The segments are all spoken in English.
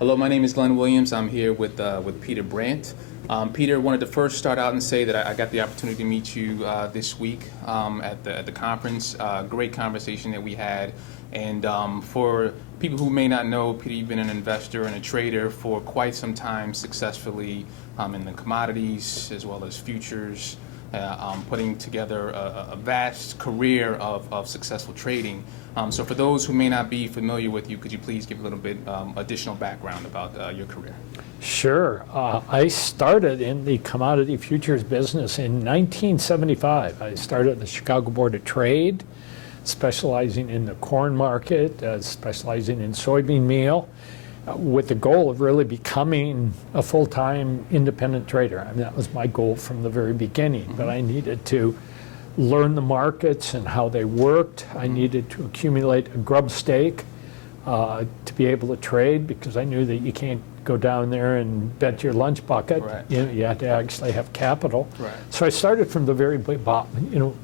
Hello, my name is Glenn Williams. I'm here with Peter Brandt. Peter, wanted to first start out and say that I got the opportunity to meet you this week at the conference. Great conversation that we had. And for people who may not know, Peter, you've been an investor and a trader for quite some time, successfully in the commodities as well as futures, putting together a vast career of successful trading. So for those who may not be familiar with you, could you please give a little bit additional background about your career? Sure. I started in the commodity futures business in 1975. I started at the Chicago Board of Trade, specializing in the corn market, specializing in soybean meal, with the goal of really becoming a full-time independent trader. I mean, that was my goal from the very beginning, but I needed to learn the markets and how they worked. I needed to accumulate a grub stake to be able to trade, because I knew that you can't go down there and bet your lunch bucket. Right. You had to actually have capital. Right. So I started from the very bottom,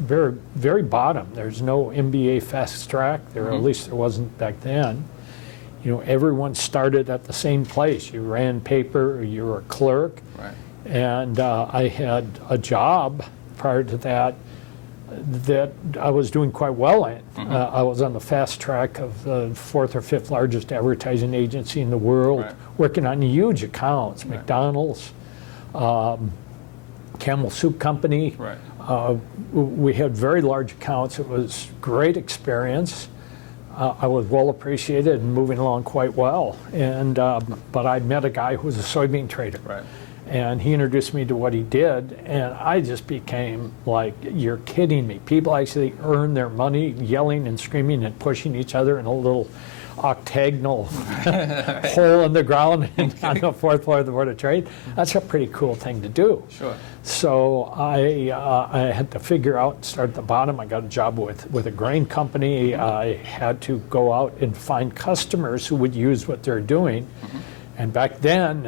very bottom. There's no MBA fast track there, at least there wasn't back then. Everyone started at the same place. You ran paper, or you were a clerk. Right. And I had a job prior to that I was doing quite well in. I was on the fast track of the 4th or 5th largest advertising agency in the world, working on huge accounts, McDonald's, Camel Soup Company. Right. We had very large accounts. It was great experience. I was well appreciated and moving along quite well. But I met a guy who was a soybean trader. Right. And he introduced me to what he did, and I just became like, you're kidding me. People actually earn their money yelling and screaming and pushing each other in a little octagonal hole in the ground on the 4th floor of the Board of Trade. That's a pretty cool thing to do. Sure. So I had to figure out, start at the bottom. I got a job with a grain company. I had to go out and find customers who would use what they're doing. And back then,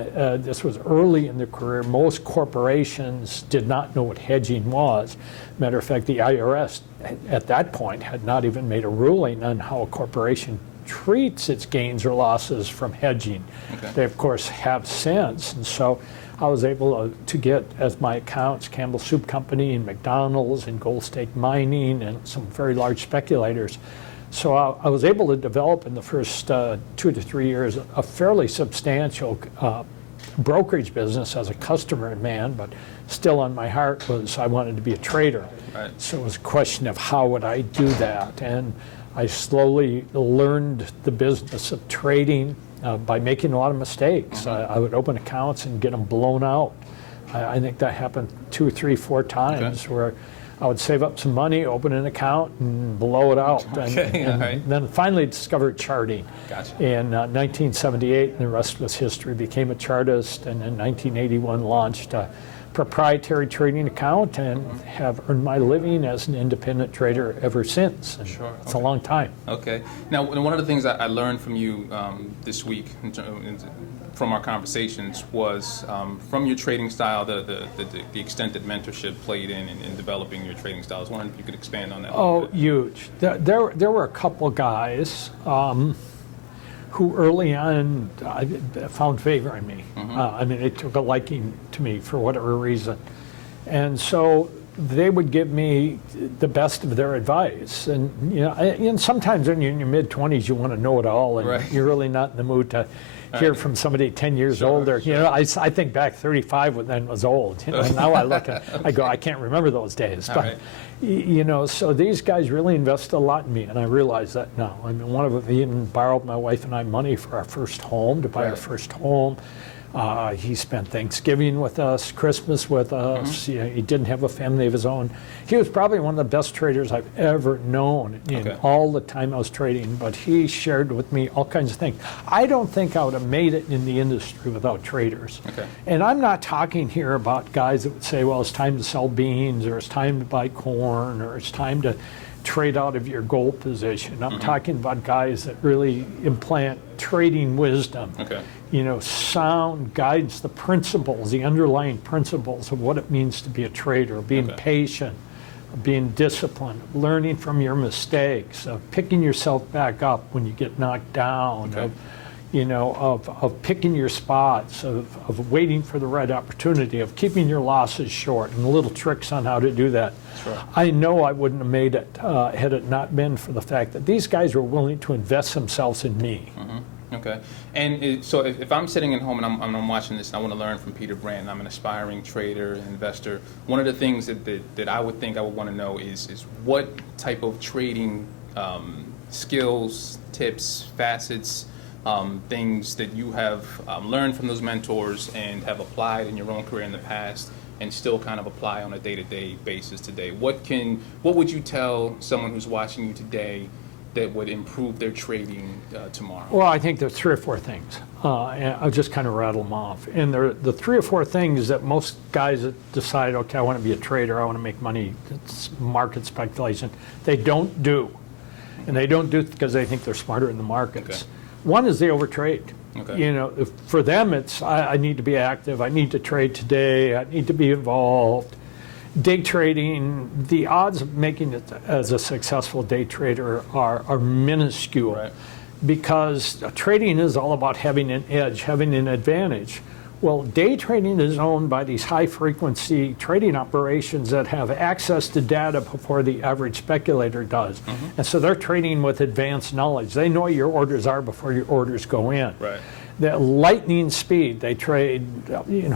this was early in the career, most corporations did not know what hedging was. Matter of fact, the IRS at that point had not even made a ruling on how a corporation treats its gains or losses from hedging. Okay. They, of course, have since. And so I was able to get as my accounts Campbell Soup Company and McDonald's and Gold Stake Mining and some very large speculators. So I was able to develop in the first 2 to 3 years a fairly substantial brokerage business as a customer man, but still on my heart was I wanted to be a trader. Right. So it was a question of how would I do that, and I slowly learned the business of trading by making a lot of mistakes. I would open accounts and get them blown out. I think that happened 2, 3, 4 times where I would save up some money, open an account, and blow it out. And then finally discovered charting. Gotcha. In 1978, and the rest was history. Became a chartist, and in 1981 launched a proprietary trading account and have earned my living as an independent trader ever since. And Sure. it's a long time. Okay. Now, one of the things I learned from you this week from our conversations was from your trading style, the extent that mentorship played in developing your trading style. I was wondering if you could expand on that a little bit. Huge. There were a couple guys who early on found favor in me. I mean, they took a liking to me for whatever reason. And so they would give me the best of their advice. And, and sometimes when you're in your mid-20s, you want to know it all, and you're really not in the mood to hear from somebody 10 years older. Sure. I think back 35 then was old. Now I look at I go, I can't remember those days. But so these guys really invested a lot in me, and I realize that now. I mean, one of them even borrowed my wife and I money for our first home, to buy our first home. He spent Thanksgiving with us, Christmas with us. He didn't have a family of his own. He was probably one of the best traders I've ever known in all the time I was trading, but he shared with me all kinds of things. I don't think I would have made it in the industry without traders. And I'm not talking here about guys that would say, well, it's time to sell beans, or it's time to buy corn, or it's time to trade out of your gold position. I'm talking about guys that really implant trading wisdom. Sound guides, the principles, the underlying principles of what it means to be a trader, being patient, being disciplined, learning from your mistakes, of picking yourself back up when you get knocked down, of of picking your spots, of waiting for the right opportunity, of keeping your losses short, and little tricks on how to do that. Sure. I know I wouldn't have made it had it not been for the fact that these guys were willing to invest themselves in me. Okay. And so if I'm sitting at home and I'm watching this and I want to learn from Peter Brandt, and I'm an aspiring trader, investor, one of the things that I would think I would want to know is what type of trading skills, tips, facets, things that you have learned from those mentors and have applied in your own career in the past and still kind of apply on a day-to-day basis today. What would you tell someone who's watching you today that would improve their trading tomorrow? Well, I think there's 3 or 4 things. And I'll just kind of rattle them off. And they're the 3 or 4 things that most guys that decide, okay, I want to be a trader, I want to make money, it's market speculation, they don't do. And they don't do it because they think they're smarter in the markets. Okay. One is they overtrade. Okay. For them, it's I need to be active, I need to trade today, I need to be involved. Day trading, the odds of making it as a successful day trader are minuscule. Right. Because trading is all about having an edge, having an advantage. Well, day trading is owned by these high-frequency trading operations that have access to data before the average speculator does. And so they're trading with advanced knowledge. They know your orders are before your orders go in. Right. The lightning speed, they trade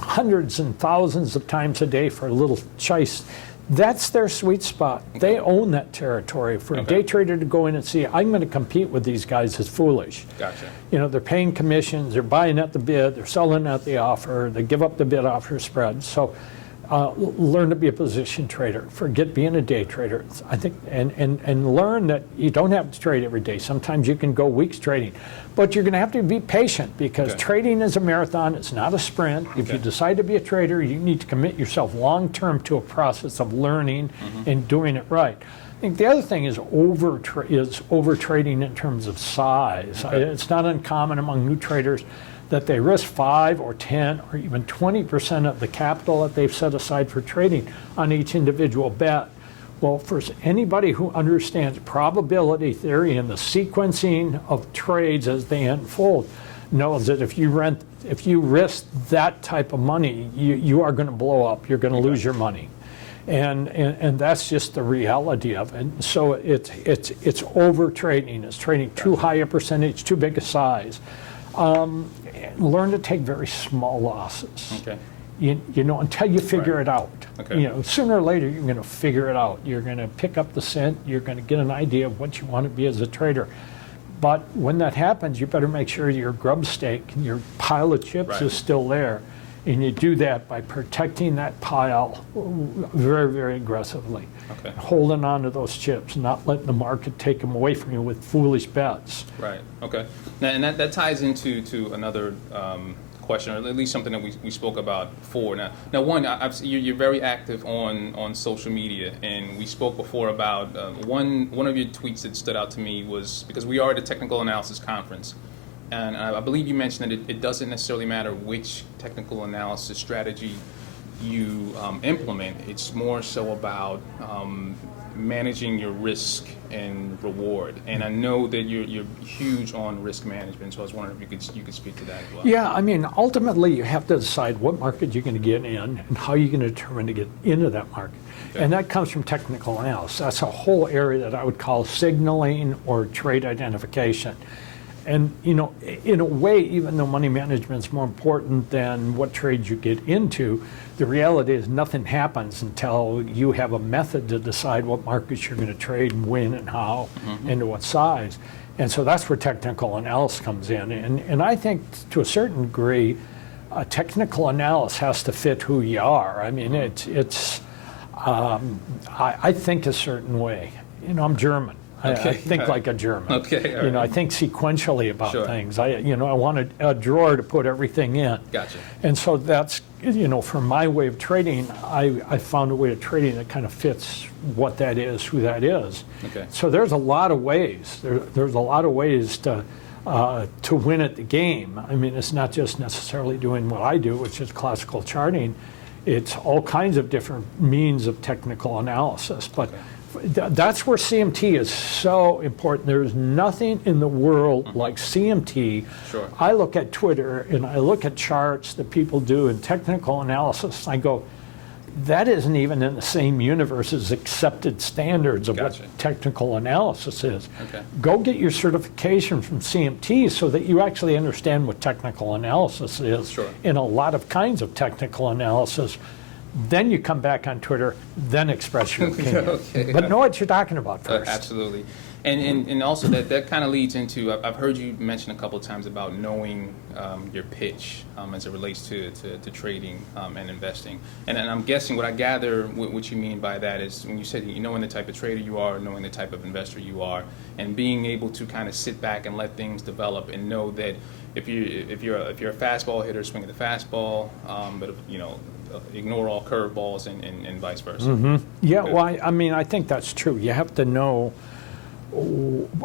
hundreds and thousands of times a day for a little chase. That's their sweet spot. They own that territory. For a day trader to go in and see, I'm going to compete with these guys is foolish. Gotcha. They're paying commissions, they're buying at the bid, they're selling at the offer, they give up the bid offer spread. So learn to be a position trader. Forget being a day trader. I think, and learn that you don't have to trade every day. Sometimes you can go weeks trading, but you're going to have to be patient because trading is a marathon. It's not a sprint. If you decide to be a trader, you need to commit yourself long term to a process of learning and doing it right. I think the other thing is over trading in terms of size. It's not uncommon among new traders that they risk 5 or 10 or even 20% of the capital that they've set aside for trading on each individual bet. Well, for anybody who understands probability theory and the sequencing of trades as they unfold, knows that if you risk that type of money, you are going to blow up. You're going to lose your money. And that's just the reality of it. So it's over trading. It's trading too high a percentage, too big a size. Learn to take very small losses. Okay. Until you figure it out. Okay. Sooner or later you're going to figure it out. You're going to pick up the scent. You're going to get an idea of what you want to be as a trader. But when that happens, you better make sure your grub stake, your pile of chips is still there. And you do that by protecting that pile very, very aggressively. Okay. Holding on to those chips, not letting the market take them away from you with foolish bets. Right. Okay. Now, and that ties into another question, or at least something that we spoke about before. Now, one, you're very active on social media, and we spoke before about one of your tweets that stood out to me was because we are at a technical analysis conference. And I believe you mentioned that it doesn't necessarily matter which technical analysis strategy you implement. It's more so about managing your risk and reward. And I know that you're huge on risk management, so I was wondering if you could speak to that as well. Yeah, I mean, ultimately you have to decide what market you're going to get in and how you're going to determine to get into that market. Okay. And that comes from technical analysis. That's a whole area that I would call signaling or trade identification. And, in a way, even though money management is more important than what trades you get into, the reality is nothing happens until you have a method to decide what markets you're going to trade and when and how and to what size. And so that's where technical analysis comes in. And I think to a certain degree, technical analysis has to fit who you are. I mean, I think a certain way. I'm German. Okay. I think like a German. Okay. Right. I think sequentially about things. I want a drawer to put everything in. Gotcha. And so that's, for my way of trading, I found a way of trading that kind of fits what that is, who that is. Okay. So there's a lot of ways. There's a lot of ways to win at the game. I mean, it's not just necessarily doing what I do, which is classical charting. It's all kinds of different means of technical analysis. But That's where CMT is so important. There's nothing in the world like CMT. Sure. I look at Twitter and I look at charts that people do in technical analysis. I go, that isn't even in the same universe as accepted standards of Gotcha. what technical analysis is. Okay. Go get your certification from CMT so that you actually understand what technical analysis is Sure. in a lot of kinds of technical analysis. Then you come back on Twitter, then express your opinion. Okay. But know what you're talking about first. Absolutely. And also that kind of leads into, I've heard you mention a couple of times about knowing your pitch as it relates to trading and investing. And I'm guessing, what I gather what you mean by that is when you said knowing the type of trader you are, knowing the type of investor you are, and being able to kind of sit back and let things develop and know that if you're a fastball hitter, swing at the fastball, but ignore all curveballs and vice versa. Mm-hmm. Yeah, Good. well, I mean, I think that's true. You have to know,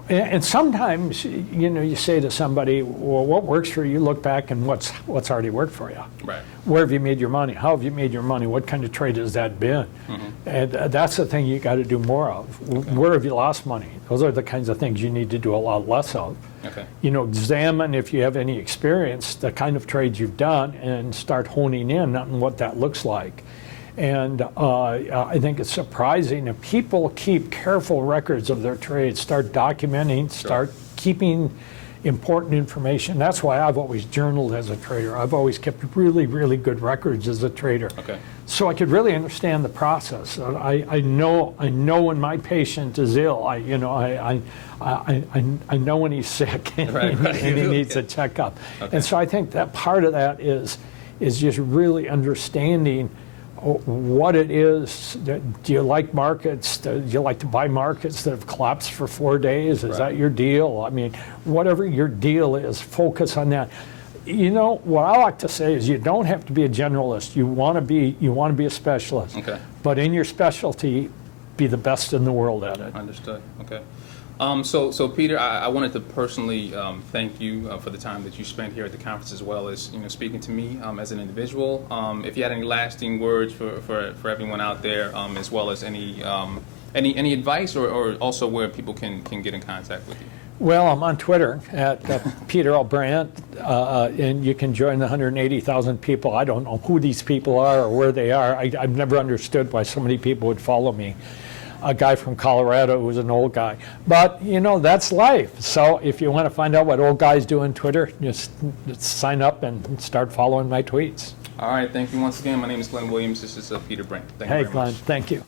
and sometimes, you say to somebody, well, what works for you? You look back and what's already worked for you. Right. Where have you made your money? How have you made your money? What kind of trade has that been? Mm-hmm. And that's the thing you got to do more of. Okay. Where have you lost money? Those are the kinds of things you need to do a lot less of. Okay. Examine, if you have any experience, the kind of trades you've done and start honing in on what that looks like. And I think it's surprising if people keep careful records of their trades, start documenting, start keeping important information. That's why I've always journaled as a trader. I've always kept really, really good records as a trader. Okay. So I could really understand the process. I know when my patient is ill. I know when he's sick and, Right. and he needs a checkup. Okay. And so I think that part of that is just really understanding what it is. Do you like markets? Do you like to buy markets that have collapsed for 4 days? Is that your deal? I mean, whatever your deal is, focus on that. What I like to say is you don't have to be a generalist. You want to be a specialist. Okay. But in your specialty, be the best in the world at it. Understood. Okay. So Peter, I wanted to personally thank you for the time that you spent here at the conference, as well as speaking to me as an individual. If you had any lasting words for everyone out there, as well as any advice, or also where people can get in contact with you. Well, I'm on Twitter at Peter L. Brandt, and you can join the 180,000 people. I don't know who these people are or where they are. I've never understood why so many people would follow me. A guy from Colorado who's an old guy. But, that's life. So if you want to find out what old guys do on Twitter, just sign up and start following my tweets. All right. Thank you once again. My name is Glenn Williams. This is Peter Brandt. Thank you very much. Hey, Glenn, thank you.